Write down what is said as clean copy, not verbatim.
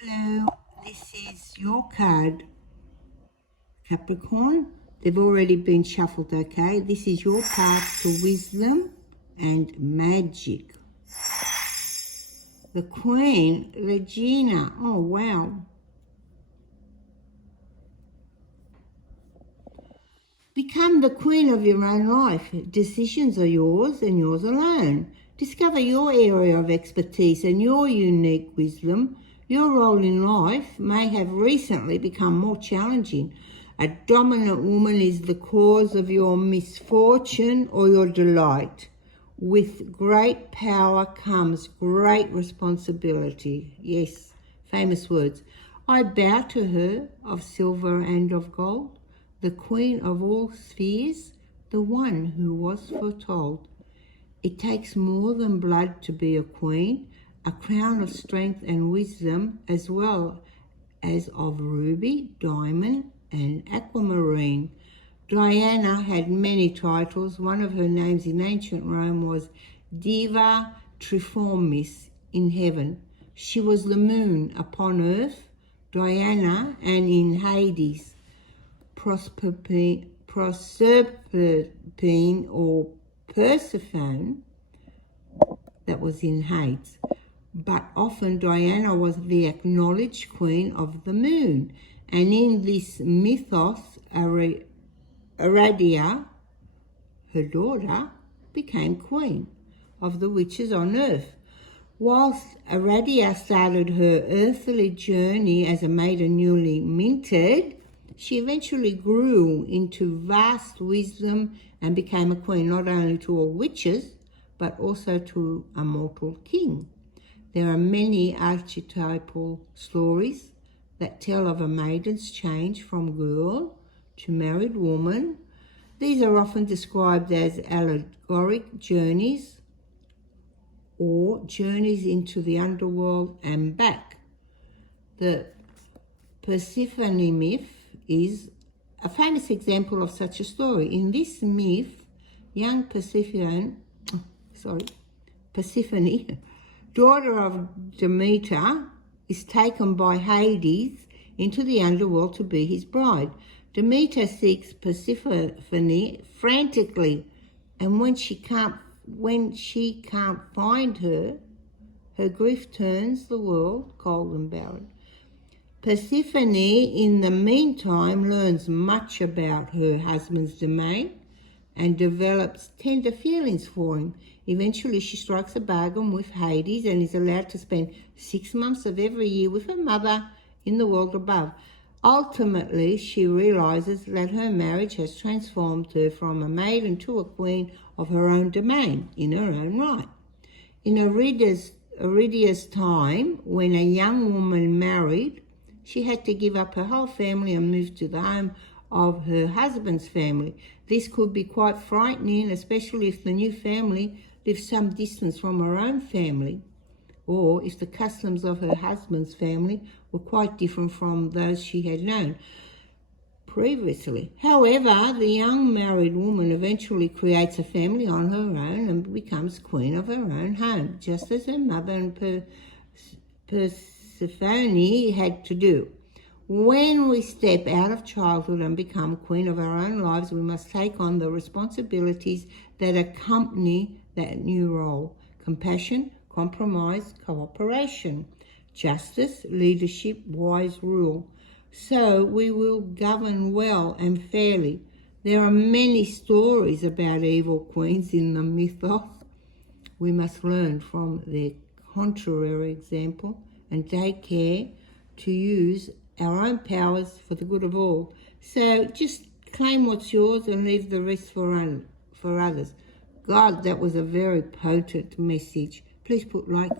Hello, this is your card, Capricorn. They've already been shuffled, okay? This is your path to wisdom and magic. The Queen, Regina. Oh, wow. Become the queen of your own life. Decisions are yours and yours alone. Discover your area of expertise and your unique wisdom. Your role in life may have recently become more challenging. A dominant woman is the cause of your misfortune or your delight. With great power comes great responsibility. Yes, famous words. I bow to her of silver and of gold, the queen of all spheres, the one who was foretold. It takes more than blood to be a queen, a crown of strength and wisdom, as well as of ruby, diamond, and aquamarine. Diana had many titles. One of her names in ancient Rome was Diva Triformis in heaven. She was the moon upon earth, Diana, and in Hades, Proserpine or Persephone, that was in Hades. But often Diana was the acknowledged queen of the moon. And in this mythos, Aradia, her daughter, became queen of the witches on earth. Whilst Aradia started her earthly journey as a maiden newly minted, she eventually grew into vast wisdom and became a queen not only to all witches, but also to a mortal king. There are many archetypal stories that tell of a maiden's change from girl to married woman. These are often described as allegoric journeys or journeys into the underworld and back. The Persephone myth is a famous example of such a story. In this myth, young Persephone, daughter of Demeter, is taken by Hades into the underworld to be his bride. Demeter seeks Persephone frantically, and when she can't find her, her grief turns the world cold and barren. Persephone, in the meantime, learns much about her husband's domain and develops tender feelings for him. Eventually, she strikes a bargain with Hades and is allowed to spend 6 months of every year with her mother in the world above. Ultimately, she realizes that her marriage has transformed her from a maiden to a queen of her own domain in her own right. In Arida's time, when a young woman married, she had to give up her whole family and move to the home of her husband's family. This could be quite frightening, especially if the new family lived some distance from her own family, or if the customs of her husband's family were quite different from those she had known previously. However, the young married woman eventually creates a family on her own and becomes queen of her own home, just as her mother and Persephone had to do. When we step out of childhood and become queen of our own lives, we must take on the responsibilities that accompany that new role: compassion, compromise, cooperation, justice, leadership, wise rule. So we will govern well and fairly. There are many stories about evil queens in the mythos. We must learn from their contrary example and take care to use our own powers for the good of all. So just claim what's yours and leave the rest for others. God, that was a very potent message. Please put like